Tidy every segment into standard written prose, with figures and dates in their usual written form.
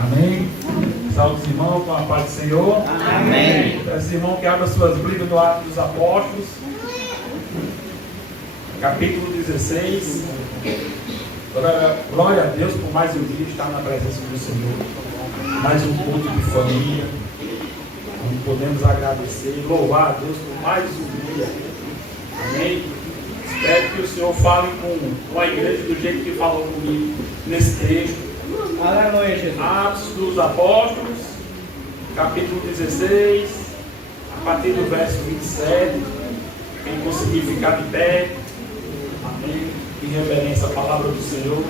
Amém? Saúde os irmãos com a paz do Senhor. Amém. Peço irmão que abra suas Bíblias no Atos dos Apóstolos, capítulo 16. Glória a Deus por mais um dia estar na presença do Senhor. Mais um culto de família, onde podemos agradecer, louvar a Deus por mais um dia. Amém? Espero que o Senhor fale com a igreja do jeito que falou comigo nesse texto. Aleluia, Jesus. Atos dos Apóstolos, capítulo 16, a partir do verso 27. Quem conseguir ficar de pé, amém, em reverência à palavra do Senhor.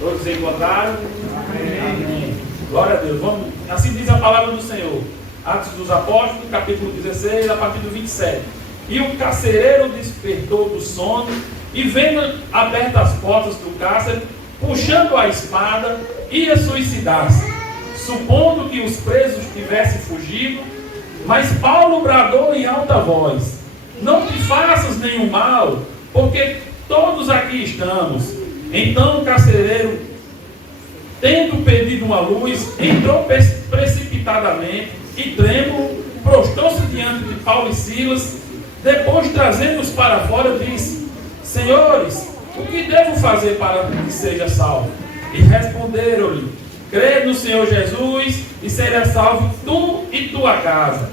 Todos encontraram? Amém. Glória a Deus. Vamos, assim diz a palavra do Senhor. Atos dos Apóstolos, capítulo 16, a partir do 27. E o carcereiro despertou do sono, e vendo abertas as portas do cárcere, puxando a espada, ia suicidar-se, supondo que os presos tivessem fugido. Mas Paulo bradou em alta voz: não te faças nenhum mal, porque todos aqui estamos. Então o carcereiro, tendo pedido uma luz, entrou precipitadamente e trêmulo, prostrou-se diante de Paulo e Silas. Depois, trazendo-os para fora, disse: Senhores, o que devo fazer para que seja salvo? E responderam-lhe: crê no Senhor Jesus e será salvo tu e tua casa.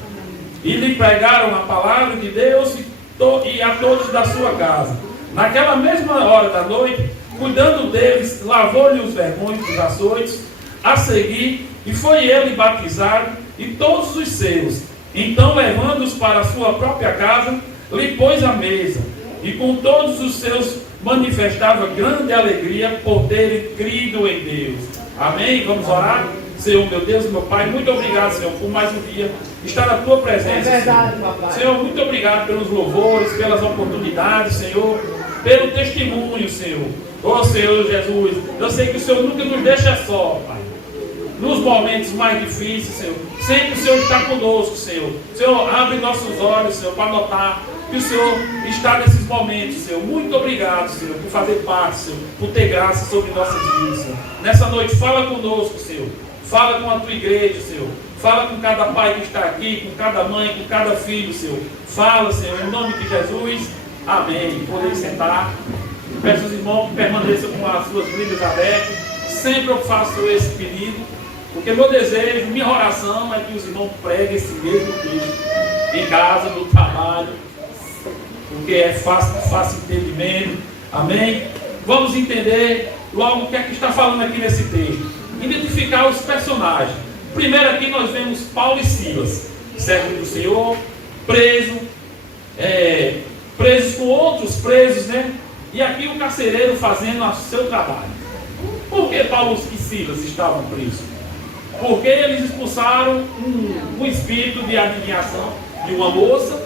E lhe pregaram a palavra de Deus e a todos da sua casa. Naquela mesma hora da noite, cuidando deles, lavou-lhe os vergões dos açoites a seguir, e foi ele batizado e todos os seus. Então, levando-os para a sua própria casa, lhe pôs a mesa, e com todos os seus manifestava grande alegria por terem crido em Deus. Amém? Vamos orar? Senhor, meu Deus, meu Pai, muito obrigado, Senhor, por mais um dia estar na Tua presença. É verdade, Senhor. papai. Senhor, muito obrigado pelos louvores, pelas oportunidades, Senhor, pelo testemunho, Senhor. Oh, Senhor Jesus, eu sei que o Senhor nunca nos deixa só, Pai. Nos momentos mais difíceis, Senhor, sempre o Senhor está conosco, Senhor. Senhor, abre nossos olhos, Senhor, para notar que o Senhor está nesses momentos, Senhor. Muito obrigado, Senhor, por fazer parte, Senhor, por ter graça sobre nossas vidas, Senhor. Nessa noite, fala conosco, Senhor. Fala com a tua igreja, Senhor. Fala com cada pai que está aqui, com cada mãe, com cada filho, Senhor. Fala, Senhor, em nome de Jesus. Amém. Podem sentar. Peço aos irmãos que permaneçam com as suas Bíblias abertas. Sempre eu faço esse pedido, porque meu desejo, minha oração é que os irmãos preguem esse mesmo texto em casa, no trabalho, porque é fácil entendimento. Amém? Vamos entender logo o que é que está falando aqui nesse texto. Identificar os personagens. Primeiro aqui nós vemos Paulo e Silas, servos do Senhor, presos com outros presos, né? E aqui o carcereiro fazendo o seu trabalho. Por que Paulo e Silas estavam presos? Porque eles expulsaram um espírito de adivinhação de uma moça,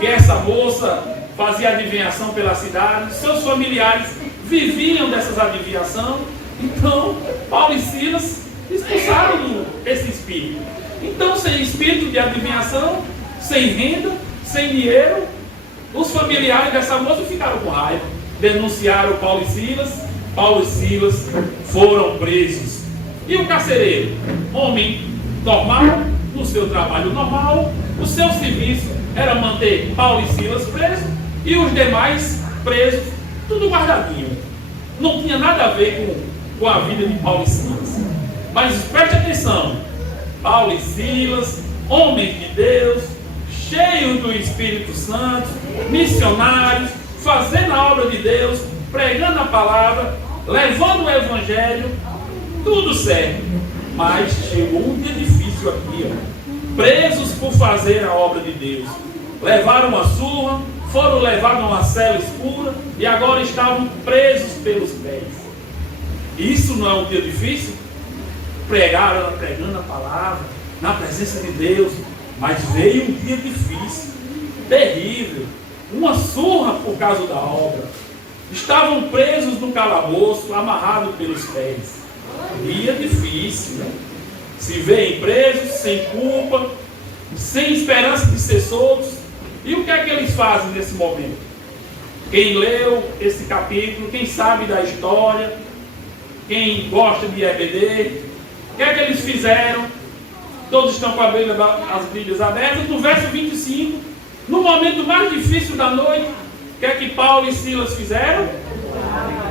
que essa moça fazia adivinhação pela cidade, seus familiares viviam dessas adivinhações. Então, Paulo e Silas expulsaram esse espírito. Então, sem espírito de adivinhação, sem renda, sem dinheiro, os familiares dessa moça ficaram com raiva, denunciaram Paulo e Silas. Paulo e Silas foram presos. E o carcereiro, homem normal, no seu trabalho normal, o seu serviço era manter Paulo e Silas presos e os demais presos, tudo guardadinho. Não tinha nada a ver com a vida de Paulo e Silas. Mas preste atenção, Paulo e Silas, homens de Deus, cheios do Espírito Santo, missionários, fazendo a obra de Deus, pregando a palavra, levando o Evangelho, tudo certo. Mas chegou um dia difícil aqui, presos por fazer a obra de Deus. Levaram uma surra, foram levados a uma cela escura e agora estavam presos pelos pés. Isso não é um dia difícil? Pregando a palavra, na presença de Deus, mas veio um dia difícil, terrível, uma surra por causa da obra. Estavam presos no calabouço, amarrados pelos pés. Dia difícil, né? Se veem presos, sem culpa, sem esperança de ser soltos. E o que é que eles fazem nesse momento? Quem leu esse capítulo, quem sabe da história, quem gosta de EBD. O que é que eles fizeram? Todos estão com as Bíblias abertas. No verso 25, no momento mais difícil da noite, o que é que Paulo e Silas fizeram?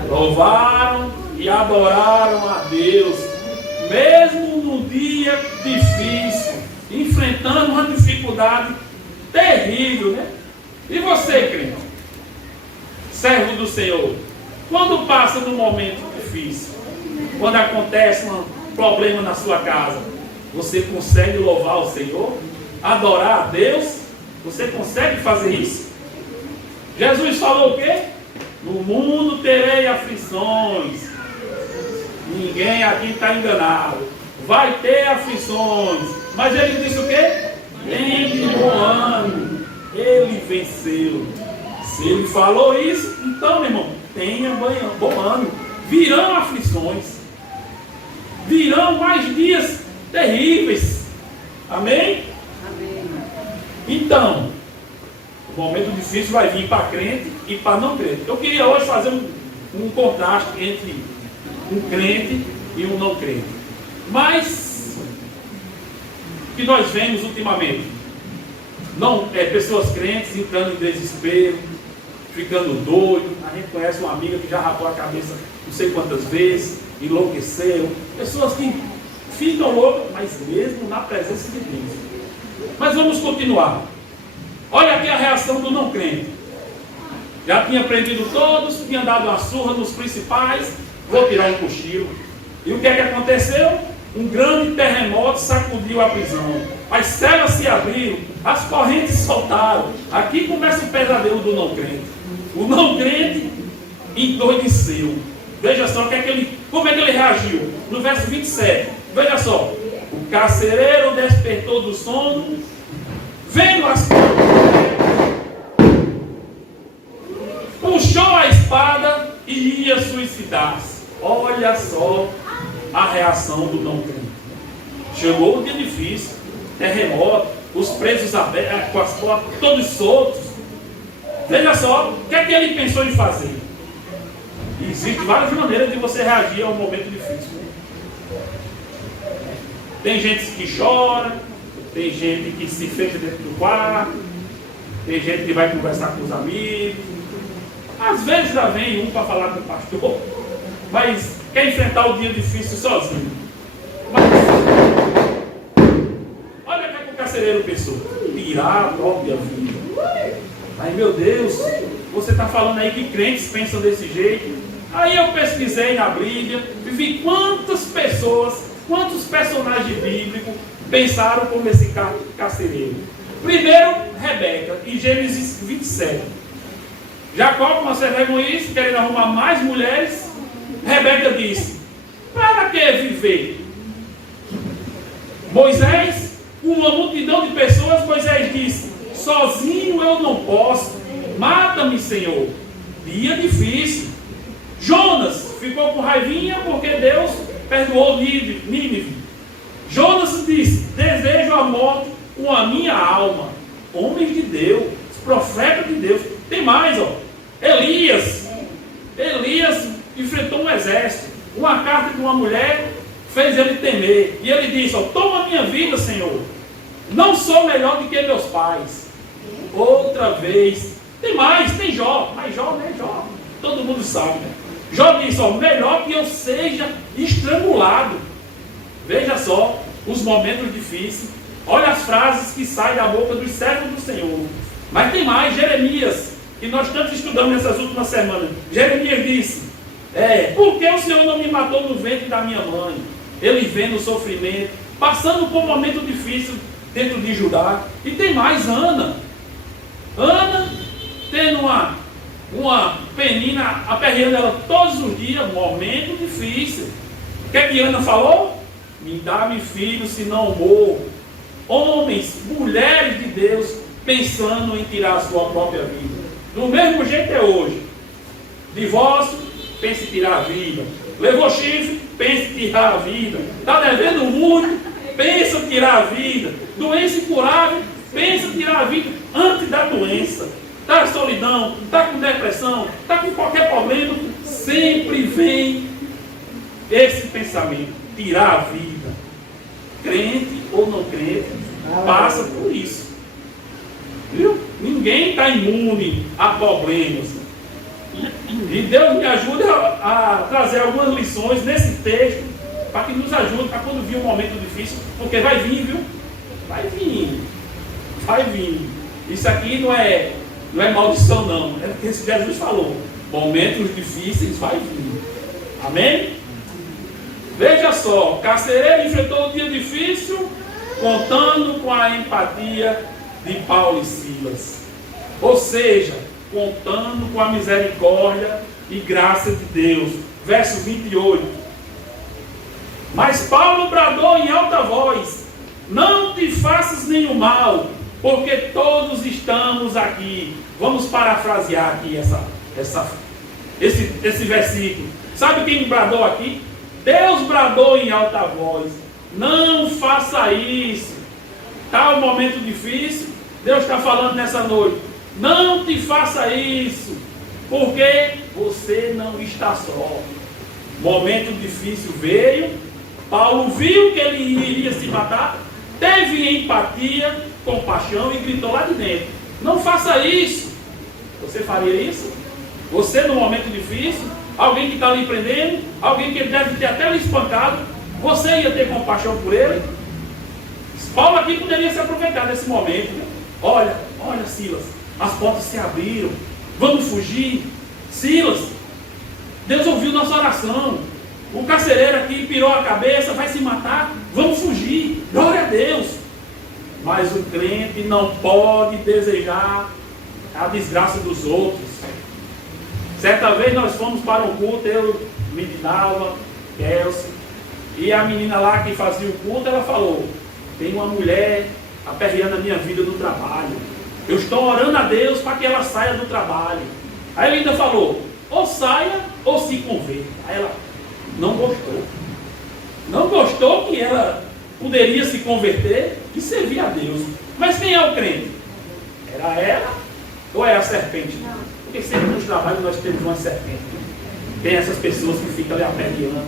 Louvaram e adoraram a Deus, mesmo num dia difícil, enfrentando uma dificuldade terrível, né? E você, crente, servo do Senhor, quando passa num momento difícil, quando acontece um problema na sua casa, você consegue louvar o Senhor? Adorar a Deus? Você consegue fazer isso? Jesus falou o quê? No mundo terei aflições. Ninguém aqui está enganado. Vai ter aflições. Mas ele disse o quê? Tem bom ânimo. Ele venceu. Se ele falou isso, então, meu irmão, tenha bom ânimo. Virão aflições. Virão mais dias terríveis. Amém? Amém. Então, o momento difícil vai vir para crente e para não crente. Eu queria hoje fazer um contraste entre um crente e um não crente. Mas, o que nós vemos ultimamente? Pessoas crentes entrando em desespero, ficando doido. A gente conhece uma amiga que já rapou a cabeça não sei quantas vezes, enlouqueceram. Pessoas que ficam loucas, mas mesmo na presença de Deus. Mas vamos continuar. Olha aqui a reação do não crente. Já tinha prendido todos, tinha dado uma surra nos principais, vou tirar um cochilo. E o que é que aconteceu? Um grande terremoto sacudiu a prisão. As celas se abriram, as correntes soltaram. Aqui começa o pesadelo do não crente. O não crente endoideceu. Veja só como é que ele reagiu. No verso 27, veja só. O carcereiro despertou do sono, vendo as puxou a espada e ia suicidar-se. Olha só a reação do não crente. Chegou o dia difícil, terremoto, os presos abertos, com as portas todos soltos. Veja só, o que é que ele pensou em fazer? Existem várias maneiras de você reagir a um momento difícil. Tem gente que chora, tem gente que se fecha dentro do quarto, tem gente que vai conversar com os amigos. Às vezes já vem um para falar com o pastor, mas quer enfrentar o dia difícil sozinho. Mas, olha o que o carcereiro pensou: tirar a própria vida. Aí, meu Deus, você está falando aí que crentes pensam desse jeito. Aí eu pesquisei na Bíblia e vi quantas pessoas, quantos personagens bíblicos pensaram como esse carcereiro. Primeiro, Rebeca, em Gênesis 27. Jacó, com uma vergonhice, querendo arrumar mais mulheres, Rebeca disse: para que viver? Moisés, uma multidão de pessoas, Moisés disse: sozinho eu não posso, mata-me, Senhor. Dia difícil. Jonas ficou com raivinha porque Deus perdoou Nínive. Jonas disse: desejo a morte com a minha alma. Homens de Deus, profetas de Deus. Tem mais, ó. Elias enfrentou um exército. Uma carta de uma mulher fez ele temer. E ele disse: ó, toma minha vida, Senhor. Não sou melhor do que meus pais. Outra vez. Tem mais, tem Jó. Mas Jó, né? Jó. Todo mundo sabe, né? Jó disse: ó, melhor que eu seja estrangulado. Veja só os momentos difíceis. Olha as frases que saem da boca dos servos do Senhor. Mas tem mais. Jeremias, que nós tanto estudamos nessas últimas semanas. Jeremias disse: por que o Senhor não me matou no ventre da minha mãe? Ele vendo o sofrimento, passando por um momento difícil dentro de Judá. E tem mais. Ana tendo uma penina aperreando ela todos os dias, um momento difícil. O que é que Ana falou? Me dá-me filho, senão morro. Homens, mulheres de Deus, pensando em tirar a sua própria vida. Do mesmo jeito é hoje. Divórcio, pensa em tirar a vida. Levou chifre, pensa em tirar a vida. Está devendo muito, pensa em tirar a vida. Doença incurável, pensa em tirar a vida antes da doença. Está em solidão, está com depressão, está com qualquer problema, sempre vem esse pensamento, tirar a vida, crente ou não crente, passa por isso. Viu? Ninguém está imune a problemas. E Deus me ajude a trazer algumas lições nesse texto, para que nos ajude para quando vir um momento difícil, porque vai vir, viu? Vai vir. Vai vir. Isso aqui não é maldição, não. É porque Jesus falou. Momentos difíceis vai vir. Amém? Veja só, o carcereiro enfrentou um dia difícil, contando com a empatia de Paulo e Silas. Ou seja, contando com a misericórdia e graça de Deus. Verso 28. Mas Paulo bradou em alta voz: não te faças nenhum mal, porque todos estamos aqui. Vamos parafrasear aqui esse versículo. Sabe quem bradou aqui? Deus bradou em alta voz: não faça isso. Está um momento difícil, Deus está falando nessa noite: não te faça isso, porque você não está só. Momento difícil veio, Paulo viu que ele iria se matar, teve empatia, compaixão e gritou lá de dentro: não faça isso. Você faria isso? Você, num momento difícil, alguém que está lhe prendendo, alguém que deve ter até lhe espancado, você ia ter compaixão por ele? Paulo aqui poderia se aproveitar desse momento, né? Olha, Silas, as portas se abriram, vamos fugir. Silas, Deus ouviu nossa oração. O carcereiro aqui pirou a cabeça, vai se matar, vamos fugir, glória a Deus. Mas o crente não pode desejar a desgraça dos outros. Certa vez nós fomos para um culto, eu, Midinalva, Kelsey, e a menina lá que fazia o culto, ela falou: tem uma mulher aperreando a minha vida no trabalho, eu estou orando a Deus para que ela saia do trabalho. Aí ele ainda falou: ou saia ou se converta. Aí ela não gostou que ela poderia se converter e servir a Deus. Mas quem é o crente? Era ela ou é a serpente? Porque sempre nos trabalhos nós temos uma serpente. Tem essas pessoas que ficam ali aperreando,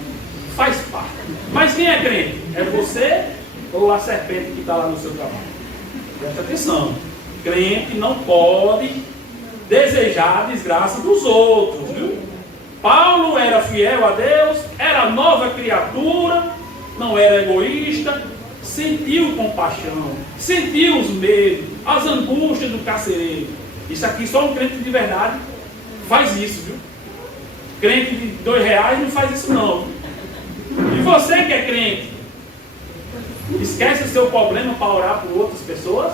faz parte. Mas quem é crente? É você ou a serpente que está lá no seu trabalho? Presta atenção. Crente não pode desejar a desgraça dos outros, viu? Paulo era fiel a Deus, era nova criatura, não era egoísta, sentiu compaixão, sentiu os medos, as angústias do carcereiro. Isso aqui só um crente de verdade faz isso, viu? Crente de R$2 não faz isso não. E você que é crente, esquece o seu problema para orar por outras pessoas?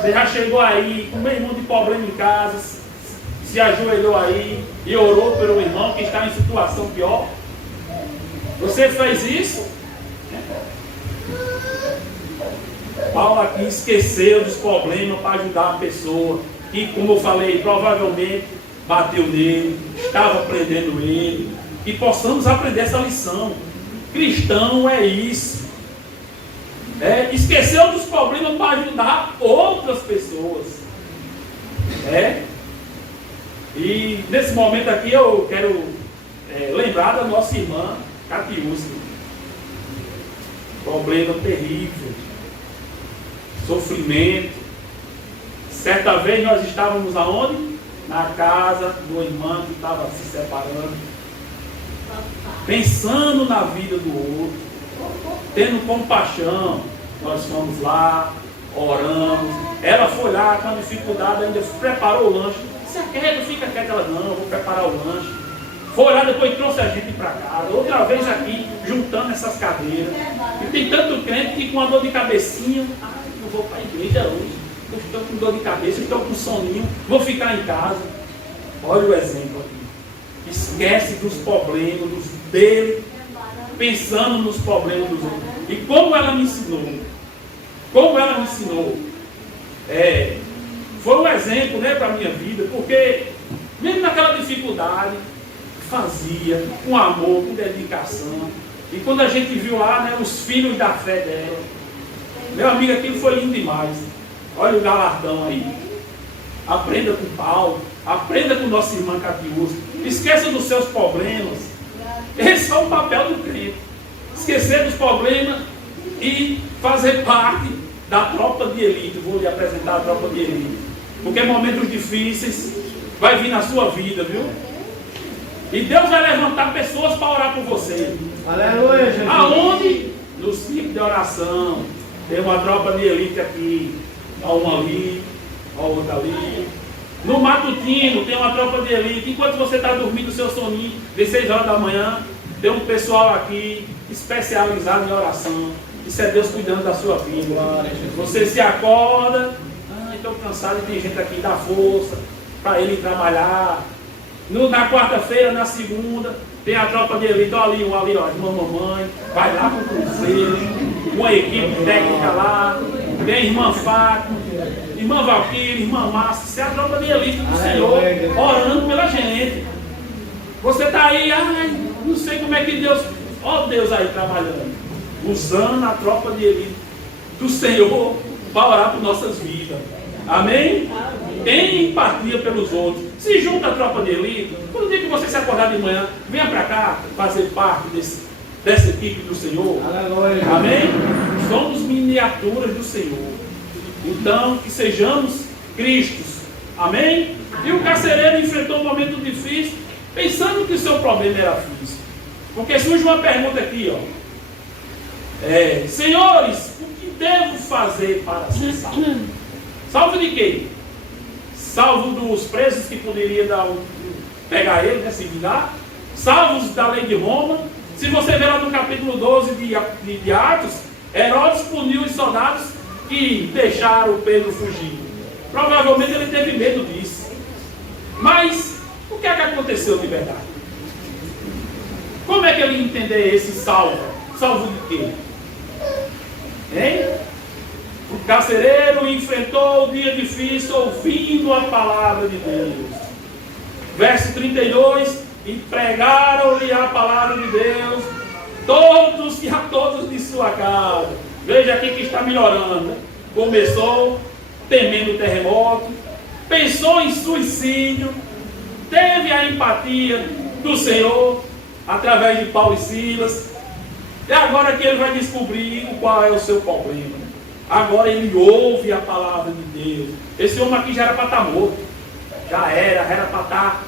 Você já chegou aí com meio mundo de problema em casa, se ajoelhou aí e orou pelo irmão que está em situação pior? Você fez isso? Paulo aqui esqueceu dos problemas para ajudar a pessoa que, como eu falei, provavelmente bateu nele, estava prendendo ele. E possamos aprender essa lição. Cristão é isso. Esqueceu dos problemas para ajudar outras pessoas. E nesse momento aqui eu quero lembrar da nossa irmã Catiúcia. Problema terrível. Sofrimento. Certa vez nós estávamos aonde? Na casa do irmão que estava se separando. Pensando na vida do outro. Tendo compaixão. Nós fomos lá, oramos. Ela foi lá com a dificuldade, ainda preparou o lanche. Você quer, fica quieta. Ela: não, eu vou preparar o lanche. Foi lá, depois trouxe a gente para casa. Outra vez aqui, juntando essas cadeiras. E tem tanto crente que com a dor de cabecinha: eu vou para a igreja hoje, eu estou com dor de cabeça, eu estou com soninho, vou ficar em casa. Olha o exemplo aqui. Esquece dos problemas dele, pensando nos problemas dos outros. E como ela me ensinou? Foi um exemplo, para a minha vida, porque mesmo naquela dificuldade, fazia com amor, com dedicação. E quando a gente viu lá, os filhos da fé dela, meu amigo, aquilo foi lindo demais. Olha o galardão aí. Aprenda com Paulo, aprenda com nossa irmã Catiúcia. Esqueça dos seus problemas. é o papel do crente. Esquecer dos problemas e fazer parte da tropa de elite. Vou lhe apresentar a tropa de elite. Porque momentos difíceis vai vir na sua vida, viu? E Deus vai levantar pessoas para orar por você. Aleluia, Jesus. Aonde? No ciclo de oração. Tem uma tropa de elite aqui. Há uma ali, há outra ali. No matutino tem uma tropa de elite. Enquanto você está dormindo o seu soninho, de 6 horas da manhã, tem um pessoal aqui especializado em oração. Isso é Deus cuidando da sua vida. Você se acorda, estou cansado, e tem gente aqui que dá força para ele trabalhar. Na quarta-feira, na segunda, tem a tropa de elite, olha ali, ó, irmã mamãe, vai lá para o cruzeiro, uma equipe técnica lá, tem a irmã Fátima, irmã Valquíria, irmã Márcia, isso é a tropa de elite do Senhor, orando pela gente. Você está aí, não sei como é que Deus, ó Deus aí trabalhando, usando a tropa de elite do Senhor para orar por nossas vidas. Amém? Tem empatia pelos outros. Se junta a tropa de elite. Quando dia que você se acordar de manhã, venha para cá fazer parte dessa equipe do Senhor. Aleluia. Amém? Somos miniaturas do Senhor. Então, que sejamos Cristos. Amém? E o carcereiro enfrentou um momento difícil, pensando que o seu problema era físico. Porque surge uma pergunta aqui, ó. Senhores, o que devo fazer para ser salvo? Salvo de quem? Salvo dos presos que poderiam pegar ele, se vingar. Salvos da lei de Roma. Se você ver lá no capítulo 12 de Atos, Herodes puniu os soldados que deixaram Pedro fugir. Provavelmente ele teve medo disso. Mas o que é que aconteceu de verdade? Como é que ele ia entender esse salvo? Salvo de quê? Hein? O carcereiro enfrentou o dia difícil ouvindo a palavra de Deus. Verso 32, e pregaram-lhe a palavra de Deus, todos e a todos de sua casa. Veja aqui que está melhorando. Né? Começou temendo o terremoto, pensou em suicídio, teve a empatia do Senhor, através de Paulo e Silas. E agora que ele vai descobrir qual é o seu problema. Agora ele ouve a palavra de Deus. Esse homem aqui já era para estar morto. Já era para estar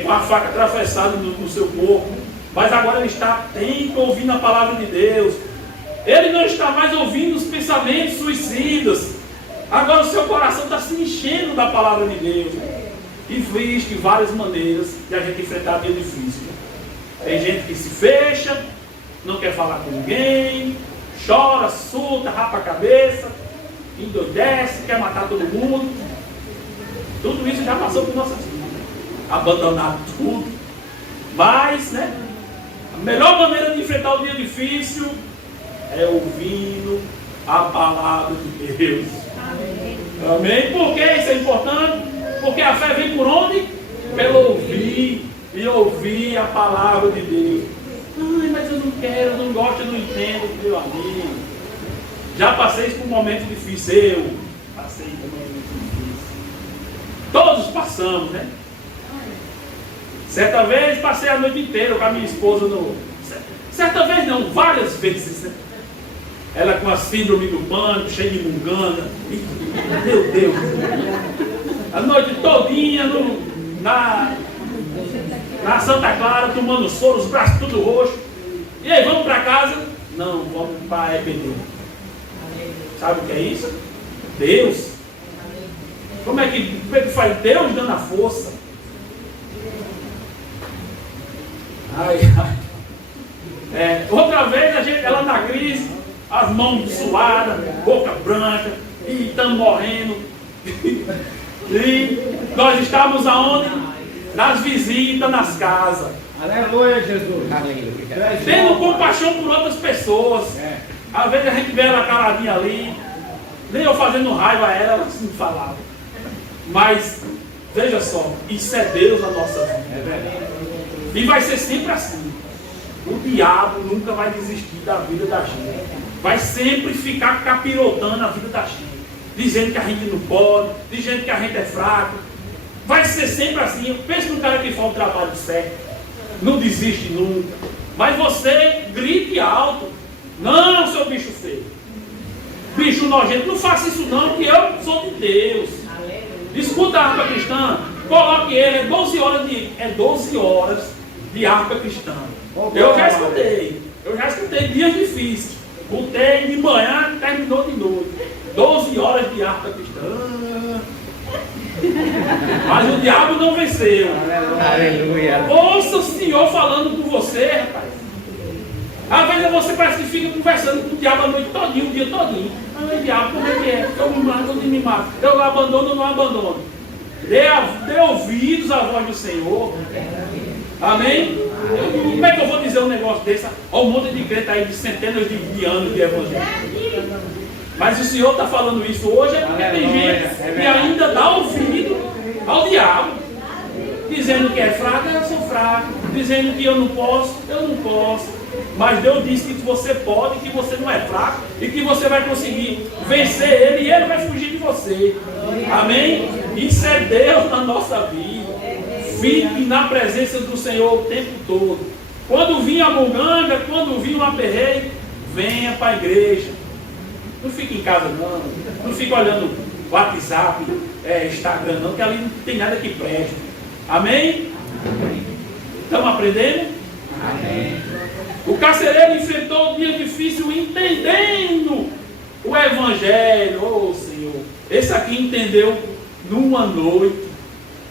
com a faca atravessada no seu corpo. Mas agora ele está atento ouvindo a palavra de Deus. Ele não está mais ouvindo os pensamentos suicidas. Agora o seu coração está se enchendo da palavra de Deus. E existe várias maneiras de a gente enfrentar dia difícil. Tem gente que se fecha, não quer falar com ninguém, chora, surta, rapa a cabeça, endoidece, quer matar todo mundo. Tudo isso já passou por nossas vidas. Abandonar tudo. Mas, né? A melhor maneira de enfrentar o dia difícil é ouvindo a palavra de Deus. Amém. Amém? Por que isso é importante? Porque a fé vem por onde? Pelo ouvir. E ouvir a palavra de Deus. Ai, mas eu não quero, eu não gosto, eu não entendo, meu amigo. Já passei por um momento difícil. Eu passei por um momento difícil. Todos passamos, né? Certa vez passei a noite inteira com a minha esposa no... Certa vez não, várias vezes, né? Ela com a síndrome do pânico, cheia de mungana. Meu Deus! A noite todinha na Santa Clara, tomando soro, os braços tudo roxos. E aí, vamos para casa? Não, vamos para a EBD. Sabe o que é isso? Deus. Como é que faz? Deus dando a força. Ai, ai. Outra vez ela na crise, as mãos suadas, boca branca, e estamos morrendo. E nós estávamos aonde? Nas visitas, nas casas. Aleluia, Jesus. Tendo compaixão por outras pessoas. Às vezes a gente vê ela caladinha ali, nem eu fazendo raiva a ela assim falava. Mas, veja só, isso é Deus na nossa vida. E vai ser sempre assim. O diabo nunca vai desistir da vida da gente. Vai sempre ficar capirotando a vida da gente. Dizendo que a gente não pode, dizendo que a gente é fraco. Vai ser sempre assim. Eu penso no cara que faz o trabalho certo. Não desiste nunca. Mas você grite alto. Não, seu bicho feio. Bicho nojento. Não faça isso não, que eu sou de Deus. Escuta a harpa cristã. Coloque ele. É 12 horas de harpa cristã. Eu já escutei dias difíceis. Botei de manhã, terminou de noite. 12 horas de harpa cristã. Mas o diabo não venceu. Aleluia. Ouça o Senhor falando com você, rapaz. Às vezes você parece que fica conversando com o diabo a noite todinha, o dia todinho. Ai, diabo, como é que é? Eu me mato, eu me mato. Eu abandono ou não abandono? Dê ouvidos à voz do Senhor. Amém? Como é que eu vou dizer um negócio desse? Olha um monte de crente aí de centenas de anos de evangelho. Mas o Senhor está falando isso hoje é porque tem gente que ainda dá ouvido ao diabo, dizendo que é fraco, eu sou fraco, dizendo que eu não posso. Mas Deus disse que você pode, que você não é fraco e que você vai conseguir vencer ele e ele vai fugir de você. Amém? Isso é Deus na nossa vida. Fique na presença do Senhor o tempo todo. Quando vir a munganga, quando vir um aperreio, venha para a igreja. Não fique em casa não. Não fique olhando WhatsApp, Instagram não, que ali não tem nada que preste. Amém? Estamos aprendendo? Amém. O carcereiro enfrentou um dia difícil entendendo o Evangelho. Oh Senhor, esse aqui entendeu numa noite.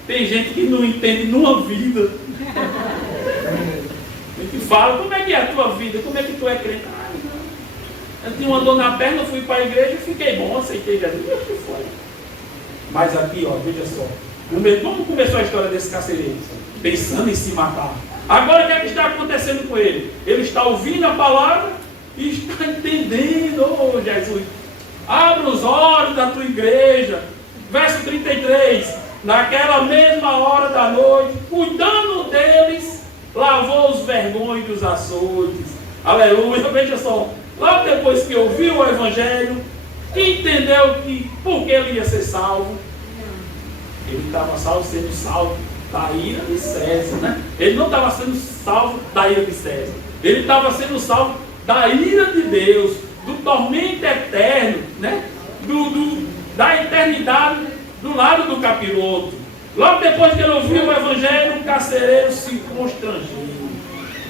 Tem gente que não entende numa vida. A gente fala, como é que é a tua vida? Como é que tu é crente? Ai, não. Eu tinha uma dor na perna, fui para a igreja, fiquei bom, aceitei Jesus. O que foi? Mas aqui, ó, veja só. Como começou a história desse carcereiro? Pensando em se matar. Agora o que é que está acontecendo com ele? Ele está ouvindo a palavra e está entendendo. Oh Jesus, abra os olhos da tua igreja. Verso 33. Naquela mesma hora da noite, cuidando deles, lavou os vergões dos açoites. Aleluia, veja só. Logo depois que ouviu o Evangelho, entendeu que porque ele ia ser salvo, ele estava sendo salvo da ira de César, né? Ele não estava sendo salvo da ira de César. Ele estava sendo salvo da ira de Deus, do tormento eterno, né? Da eternidade do lado do capiroto. Logo depois que ele ouviu o Evangelho, o carcereiro se constrangeu.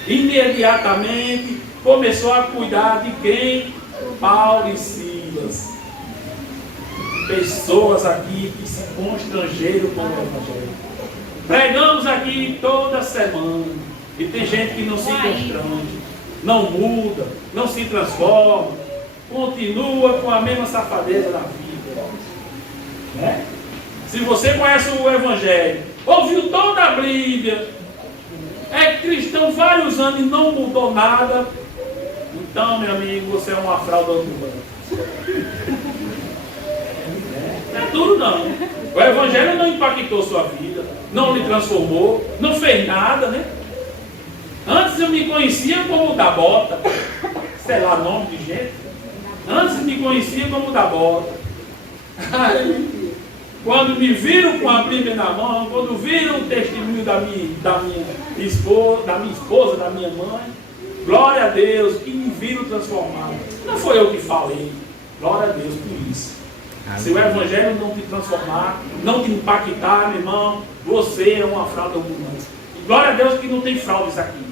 Imediatamente começou a cuidar de quem? Paulo e Silas. Pessoas aqui que se constrangeram com o Evangelho. Pregamos aqui toda semana. E tem gente que não se constrange, não muda, não se transforma, continua com a mesma safadeza da vida. Né? Se você conhece o Evangelho, ouviu toda a Bíblia, é cristão vários anos e não mudou nada, então, meu amigo, você é uma fralda ambulante. Não é duro não. O Evangelho não impactou sua vida, não lhe transformou, não fez nada, né? Antes eu me conhecia como da bota, sei lá nome de gente. Antes me conhecia como da bota. Quando me viram com a Bíblia na mão, quando viram o testemunho da minha esposa, da minha mãe, glória a Deus, que me viram transformado. Não foi eu que falei, glória a Deus por isso. Se o Evangelho não te transformar, não te impactar, meu irmão, você é uma fraude ambulante. Glória a Deus que não tem fraudes aqui.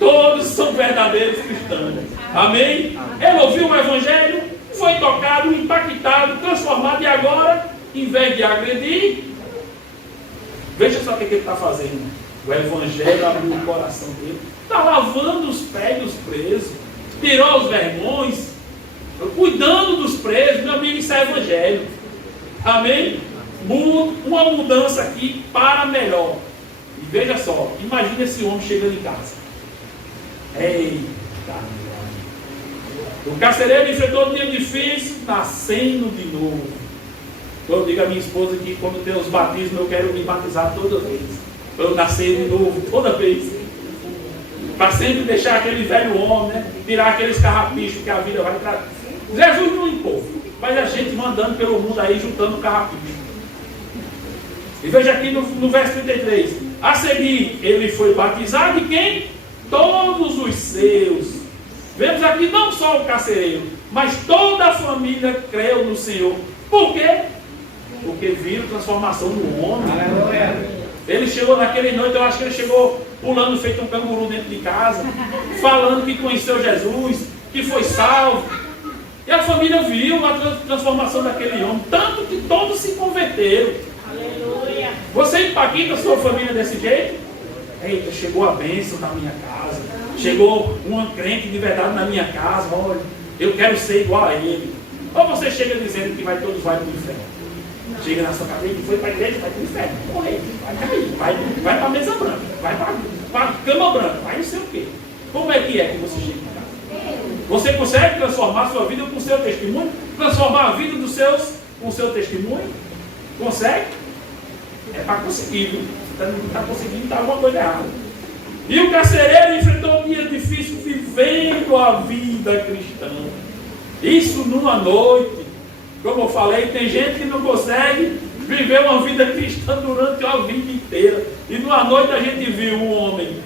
Todos são verdadeiros cristãos. Amém? Ele ouviu o Evangelho, foi tocado, impactado, transformado e agora, em vez de agredir, veja só o que ele está fazendo. O Evangelho abriu o coração dele. Está lavando os pés dos presos, tirou os vergões, cuidando dos presos. Meu amigo, isso é Evangelho. Amém? Uma mudança aqui para melhor. E veja só, imagina esse homem chegando em casa. Eita! O carcereiro enfrentou um dia difícil, nascendo de novo. Eu digo à minha esposa que quando tem os batismos eu quero me batizar toda vez. Para eu nascer de novo, toda vez. Para sempre deixar aquele velho homem, né? Tirar aqueles carrapichos que a vida vai trazer. Jesus não limpou, mas a gente mandando pelo mundo aí, juntando carrapicho. E veja aqui no verso 33. A seguir, ele foi batizado e quem? Todos os seus. Vemos aqui não só o carcereiro, mas toda a família creu no Senhor. Por quê? Porque viram transformação no homem. Ele chegou naquele noite, eu acho que ele chegou pulando feito um canguru dentro de casa, falando que conheceu Jesus, que foi salvo. E a família viu a transformação daquele homem, tanto que todos se converteram. Aleluia. Você impacta a sua família desse jeito? Eita, chegou a bênção na minha casa, chegou uma crente de verdade na minha casa, olha, eu quero ser igual a ele. Ou você chega dizendo que todos vão para o inferno? Chega na sua casa, ele foi para a igreja, vai para o inferno, morrer, vai cair, vai para a mesa branca, vai para a cama branca, vai não sei o quê. Como é que você chega em casa? Você consegue transformar a sua vida com o seu testemunho? Transformar a vida dos seus com o seu testemunho? Consegue? É para conseguir, viu? Não está conseguindo, está alguma coisa errada. E o carcereiro enfrentou um dia difícil vivendo a vida cristã. Isso numa noite. Como eu falei, tem gente que não consegue viver uma vida cristã durante a vida inteira. E numa noite a gente viu um homem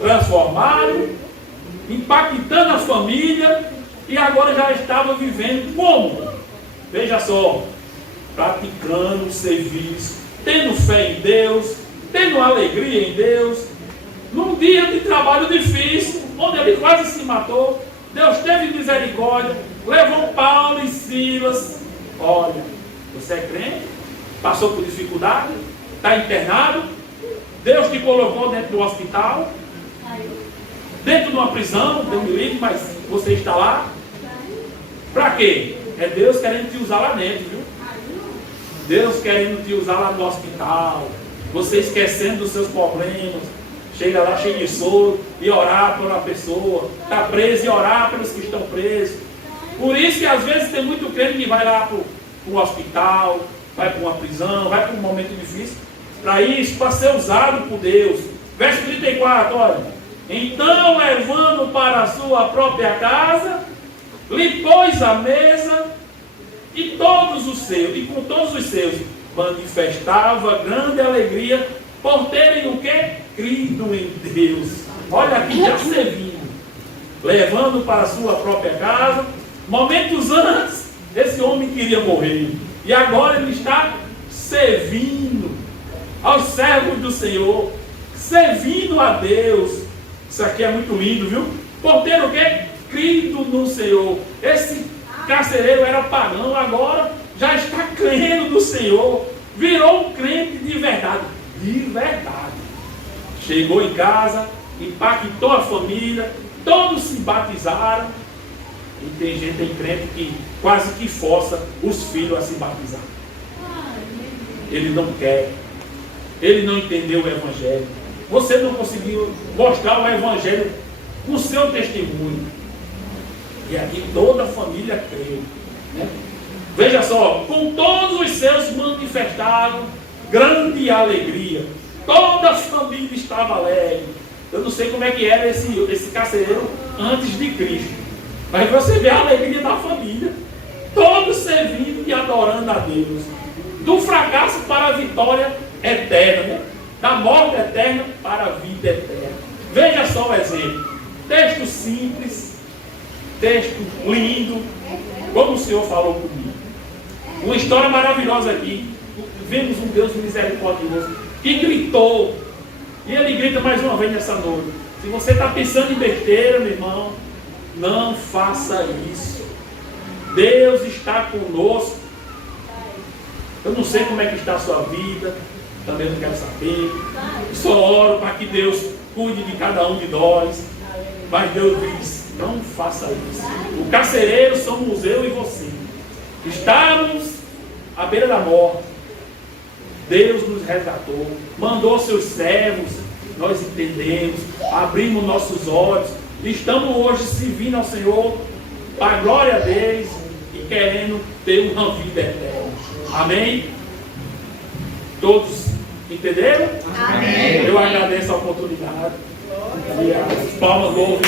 transformado, impactando a família, e agora já estava vivendo como? Veja só, praticando o serviço, tendo fé em Deus, tendo alegria em Deus. Num dia de trabalho difícil, onde ele quase se matou, Deus teve misericórdia, levou Paulo e Silas. Olha, você é crente? Passou por dificuldade? Está internado? Deus te colocou dentro do hospital? Dentro de uma prisão? Deus me livre, mas você está lá? Para quê? É Deus querendo te usar lá dentro, viu? Deus querendo te usar lá no hospital. Você esquecendo dos seus problemas. Chega lá cheio de soro e orar por uma pessoa. Está preso e orar pelos que estão presos. Por isso que às vezes tem muito crente que vai lá para o hospital, vai para uma prisão, vai para um momento difícil. Para isso, para ser usado por Deus. Verso 34, olha. Então, levando para a sua própria casa, lhe pôs a mesa e com todos os seus manifestava grande alegria por terem o quê? Crido em Deus. Olha aqui, já servindo, levando para a sua própria casa. Momentos antes, esse homem queria morrer, e agora ele está servindo aos servos do Senhor, servindo a Deus. Isso aqui é muito lindo, viu? Por ter o quê? Crido no Senhor. Esse carcereiro era pagão, agora já está crendo no Senhor, virou um crente de verdade. De verdade. Chegou em casa, impactou a família, todos se batizaram. E tem gente em crente que quase que força os filhos a se batizar. Ele não quer. Ele não entendeu o Evangelho. Você não conseguiu mostrar o Evangelho com o seu testemunho. E aqui toda a família creu. Né? Veja só, com todos os seus manifestaram grande alegria. Toda a família estava alegre. Eu não sei como é que era esse carcereiro antes de Cristo. Mas você vê a alegria da família. Todos servindo e adorando a Deus. Do fracasso para a vitória eterna. Né? Da morte eterna para a vida eterna. Veja só o exemplo. Texto simples. Texto lindo. Como o Senhor falou comigo. Uma história maravilhosa aqui. Vemos um Deus misericordioso que gritou. E ele grita mais uma vez nessa noite. Se você está pensando em besteira, meu irmão, não faça isso. Deus está conosco. Eu não sei como é que está a sua vida, também não quero saber. Só oro para que Deus cuide de cada um de nós. Mas Deus diz, não faça isso. O carcereiro somos eu e você. Estamos à beira da morte. Deus nos resgatou, mandou seus servos, nós entendemos, abrimos nossos olhos, estamos hoje servindo ao Senhor, para a glória deles e querendo ter uma vida eterna. Amém? Todos entenderam? Amém. Eu agradeço a oportunidade e as palmas do ouvido.